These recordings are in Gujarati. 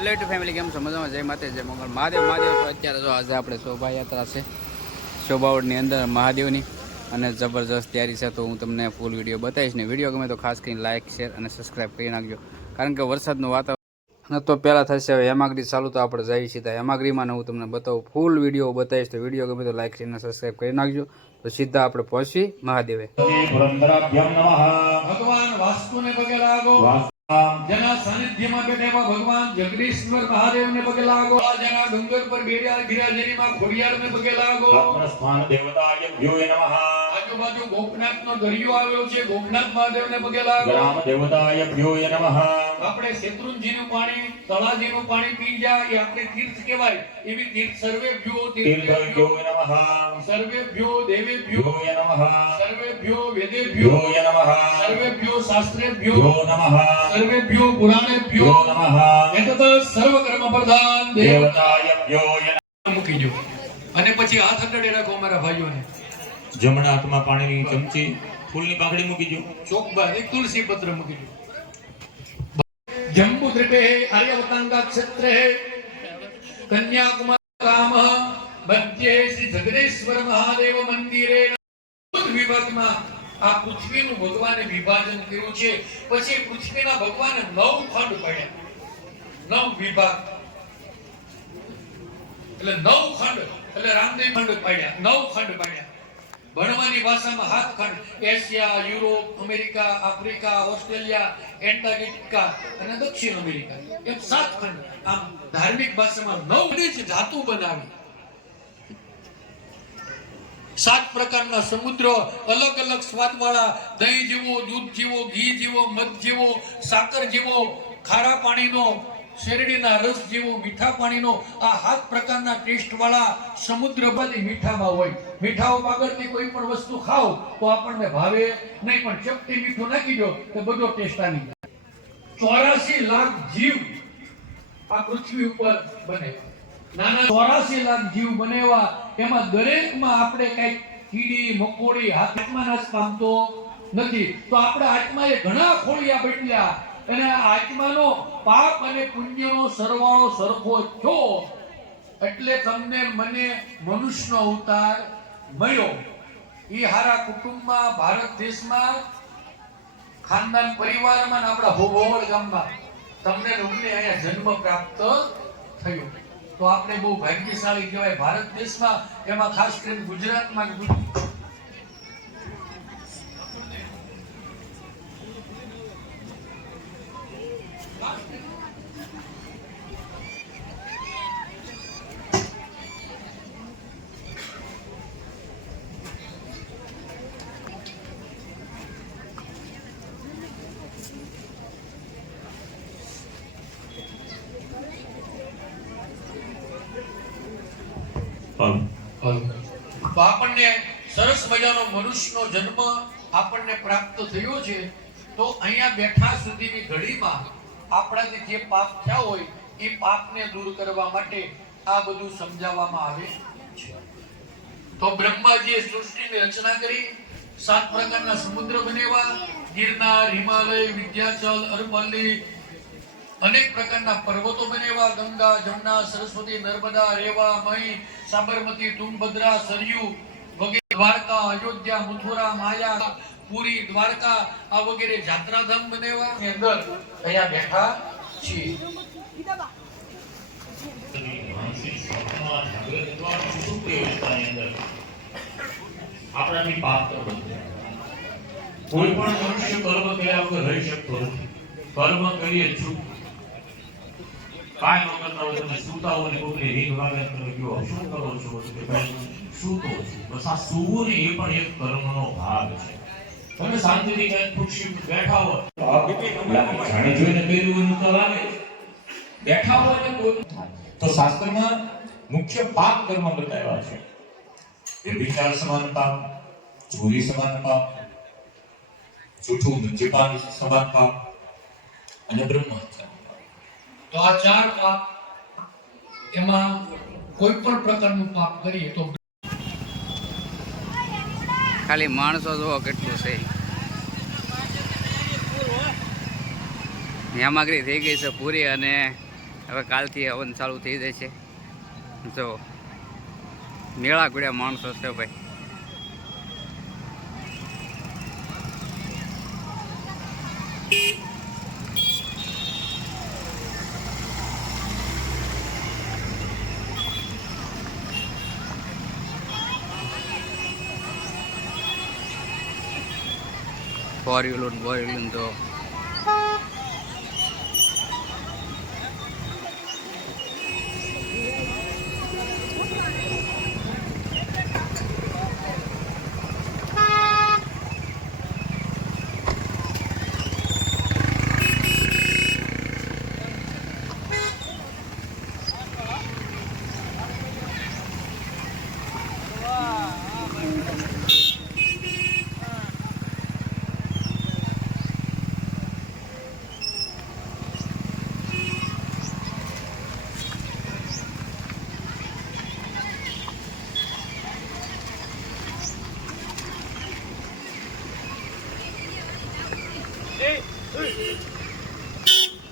હેલો ટુ ફેમિલી કેમ છો? મજામાં? જય માતા જય મંગળ. મહાદેવ મહાદેવ તો અત્યારે જો આજે આપણે શોભાયાત્રા છે, શોભાવડની અંદર મહાદેવની. અને જબરજસ્ત તૈયારી છે તો હું તમને ફૂલ વીડિયો બતાવીશ ને વીડિયો ગમે તો ખાસ કરીને લાઇક શેર અને સબસ્ક્રાઈબ કરી નાખજો. કારણ કે વરસાદનું વાતાવરણ તો પહેલાં થશે, હવે હેમાગરી ચાલુ તો આપણે જઈએ સીધા હેમાગરીમાં હું તમને બતાવું ફૂલ વીડિયો બતાવીશ તો વીડિયો ગમે તો લાઇક શેર અને સબસ્ક્રાઈબ કરી નાખજો. તો સીધા આપણે પહોંચી મહાદેવે. જેના સાનિધ્યમાં બેઠા એવા ભગવાન જગદીશ્વર મહાદેવને પગે લાગો જેના ડુંગર પર બેડ્યા ગિરાજરીમાં ખોડિયારને પગે લાગો. સ્થાન દેવતાય ભ્યો નમઃ. આજુબાજુ ગોપનાથનો દરિયો આવ્યો છે. ગોપનાથ મહાદેવને પગે લાગો. ગ્રામ દેવતાય ભ્યો નમઃ. આપણે શેત્રુંજીનું પાણી તળાજીનું પાણી પી જાય. એ આપણે તીર્થ કહેવાય. એવી તીર્થ સર્વેભ્યો તીર્થભ્યો તીર્થેભ્યો નમઃ. સર્વેભ્યો દેવે ભ્યો. નમઃ. સર્વેભ્યો વેદે ભ્યો. નમઃ. સર્વેભ્યો શાસ્ત્રે ભ્યો. નમઃ. સર્વેભ્યો પુરાણે ભ્યો. નમઃ. એતત સર્વ કર્મ પ્રધાન દેવતાય ભ્યો મૂકી દો અને પછી હાથ અડડે રાખો અમારા ભાઈઓને. જમણા હાથમાં પાણીની ચમચી ફૂલની પાંખડી મૂકી દો ચોકબાર એક તુલસી પત્ર મૂકી દો જંબુ દ્વીપે આર્યવતાંગા ક્ષેત્રે કન્યાકુમાર રામ મધ્યે શ્રી જગદેશ્વર મહાદેવ મંદિરે વિભાગમાં આ પૃથ્વીનું ભગવાને વિભાજન કર્યું છે. પછી પૃથ્વીના ભગવાને નવ ખંડ પડ્યા. નવ વિભાગ. એટલે નવ ખંડ. એટલે રામદેવ ખંડ પાડ્યા. નવ ખંડ પાડ્યા. ભણવાની ભાષામાં ખંડ Asia, Europe, America, Africa, Australia, Antarctica અને દક્ષિણ અમેરિકા. એમ સાત ખંડ આમ ધાર્મિક ભાષામાં નવ જ ધાતુ બનાવી. સાત પ્રકારના સમુદ્ર, અલગ અલગ સ્વાદવાળા, દહીં જેવો, દૂધ જેવો, ઘી જેવો, મધ જેવો, સાકર જેવો, ખારા પાણીનો શેરડીના રસ જેવો મીઠા પાણીનો આ હાથ પ્રકારના ટેસ્ટવાળા સમુદ્ર બધી મીઠામાં હોય. મીઠાઓ આગળથી કોઈ પણ વસ્તુ ખાઓ તો આપણને ભાવે. નહીં પણ ચપટી મીઠું નાખી દો તો બધો ટેસ્ટ આવી ચોરાસી લાખ જીવ આ પૃથ્વી ઉપર બને. નાના ચોરાસી લાખ જીવ બનેવા એમાં દરેકમાં આપણે કંઈક કીડી, મકોડી, હાથમાં નાશ પામતો નથી. તો આપણા આત્માએ ઘણા ખોળિયા બદલ્યા અને આત્માનો પાપ અને પુણ્યનો સરવાળો સરખો થયો એટલે તમને મને મનુષ્યનો અવતાર મળ્યો. એ હારા કુટુંબમાં, ભારત દેશમાં, ખાનદાન પરિવારમાં આપણા ભોગોવળ ગામમાં તમને અમને અહીંયા જન્મ પ્રાપ્ત થયો. તો આપણે બહુ ભાગ્યશાળી કહેવાય. ભારત દેશમાં એમાં ખાસ કરીને ગુજરાતમાં આપણને સરસ મજાનો મનુષ્યનો જન્મ આપણને પ્રાપ્ત થયો છે. તો અહીંયા બેઠા સુધીની ઘડીમાં આપણાથી જે પાપ થયા હોય એ પાપને દૂર કરવા માટે આ બધું સમજાવવામાં આવે છે. તો બ્રહ્માજીએ સૃષ્ટિની રચના કરી. સાત પ્રકારના સમુદ્ર બનેવા ગિરનાર, હિમાલય વિદ્યાચલ અરવલ્લી અનેક પ્રકારના પર્વતો બનેવા ગંગા જમુના સરસ્વતી નર્મદા રેવા મહી સાબરમતી તુંગભદ્રા સરયુ વગેરે દ્વારકા અયોધ્યા મથુરા માયા પુરી દ્વારકા આ વગેરે જાત્રાધામ બનેવા. ની અંદર અહીંયા બેઠા છીએ. આપણાથી પાપ તો કોઈ પણ મનુષ્ય કર્મ કર્યા વગર રહી શકતો નથી. કર્મ કરીએ છું કાંઈ ન કરતા હોય તમે સૂતા હોય ને કોકની રીત વાગે તમે કહો શું કરો છો? કે ભાઈ સૂતો છું. બસ આ સૂવું એ પણ એક કર્મનો ભાગ છે. તમે શાંતિથી કઈ ખુરશી બેઠા હો જાણી જોઈને કર્યું એનું તો લાગે. બેઠા હોય ને કોઈ. તો શાસ્ત્રમાં મુખ્ય પાપ કર્મ બતાવ્યા છે. વિચાર સમાન પાપ ચોરી સમાન પાપ જૂઠું મદ્યપાન સમાન પાપ અને બ્રહ્મહત્યા તો આ ચાર પાપ એમાં કોઈ પણ પ્રકારનું પાપ કરીએ તો ખાલી માણસો જોવો કેટલું છે. હેમાગરી થઈ ગઈ છે પૂરી અને હવે કાલથી હવન ચાલુ થઈ જાય છે જો, મેળા ગુડ્યા માણસો છે ભાઈ. ಫಾರ್ ಏಳು ಒನ್ ಬಾರ್ ಏಳು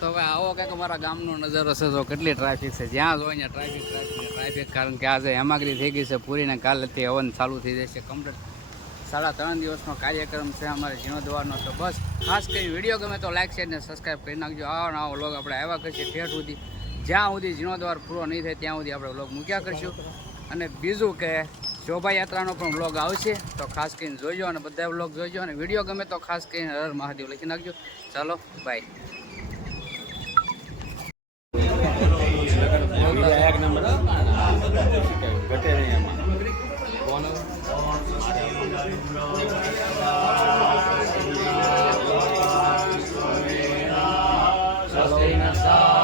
હવે આવો કંઈક અમારા ગામનો નજારો છે તો કેટલી ટ્રાફિક છે. જ્યાં જોઈએ ત્યાં ટ્રાફિક ટ્રાફિક ટ્રાફિક કારણ કે આજે હેમાગરી થઈ ગઈ છે, પૂરીને કાલેથી હવન ચાલુ થઈ જશે કમ્પ્લીટ સાડા ત્રણ દિવસનો કાર્યક્રમ છે અમારે જીર્ણોદ્વારનો તો બસ ખાસ કરી વીડિયો ગમે તો લાઈક શેર ને સબસ્ક્રાઈબ કરી નાખજો. આવો આવો લોગ આપણે આવ્યા કરીએ ઠેઠ સુધી. જ્યાં સુધી જીર્ણોદ્વાર પૂરો નહીં થાય, ત્યાં સુધી આપણે લોગ મૂક્યા કરીશું. અને બીજું કે, શોભાયાત્રાનો પણ વ્લોગ આવશે, તો ખાસ કરીને જોજો અને બધા વ્લોગ જોજો અને વીડિયો ગમે તો ખાસ કરીને હર મહાદેવ લખી નાખજો. ચાલો બાય なさ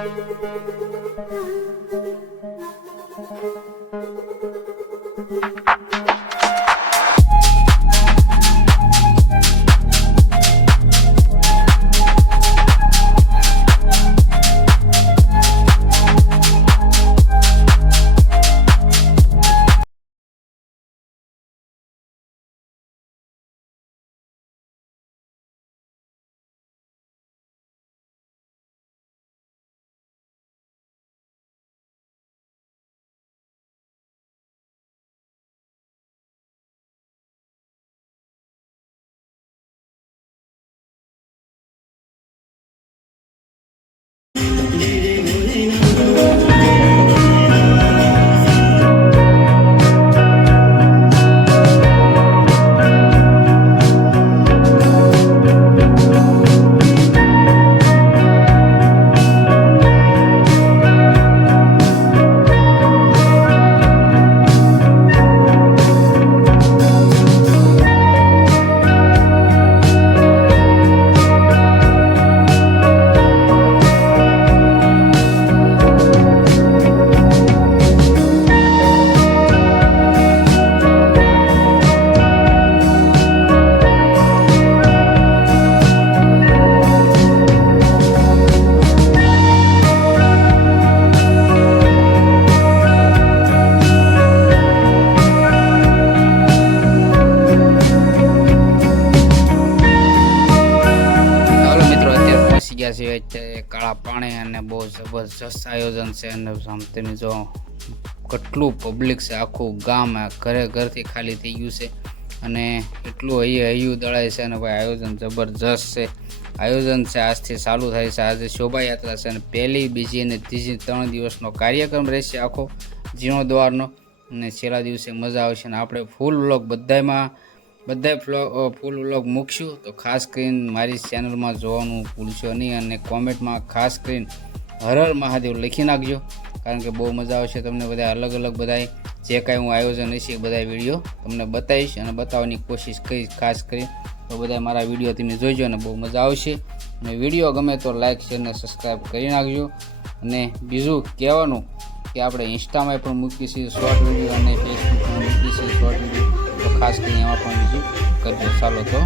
Thank you. જબરજસ્ત આયોજન છે અને તમે જો કેટલું પબ્લિક છે, આખું ગામ ઘરે ઘરથી ખાલી થઈ ગયું છે અને એટલું અહીં હૈયું દળાય છે અને ભાઈ આયોજન જબરજસ્ત છે. આયોજન છે, આજથી ચાલુ થાય છે, આજે શોભાયાત્રા છે અને પહેલી, બીજી અને ત્રીજી ત્રણ દિવસનો કાર્યક્રમ રહેશે આખો જીર્ણોદ્વારનો અને છેલ્લા દિવસે મજા આવશે અને આપણે ફૂલ વ્લોગ બધામાં બધા ફ્લો ફૂલ વ્લોગ મૂકશું. તો ખાસ કરીને મારી ચેનલમાં જોવાનું ભૂલશો નહીં અને કોમેન્ટમાં ખાસ કરીને હર હર મહાદેવ લખી નાખજો. કારણ કે બહુ મજા આવશે તમને બધા અલગ અલગ બધા જે કાંઈ હું આયોજન હશે બધા વીડિયો તમને બતાવીશ અને બતાવવાની કોશિશ કરીશ ખાસ કરી. તો બધા મારા વીડિયો તમે જોઈજો અને બહુ મજા આવશે. અને વીડિયો ગમે તો લાઇક શેર અને સબસ્ક્રાઈબ કરી નાખજો. અને બીજું કહેવાનું કે આપણે ઇન્સ્ટામાં પણ મૂકીએ છીએ શોર્ટ વીડિયો અને ફેસબુકમાં મૂકીએ છીએ શોર્ટ વીડિયો તો ખાસ કરીને એમાં પણ બીજું કરજો. ચાલો તો.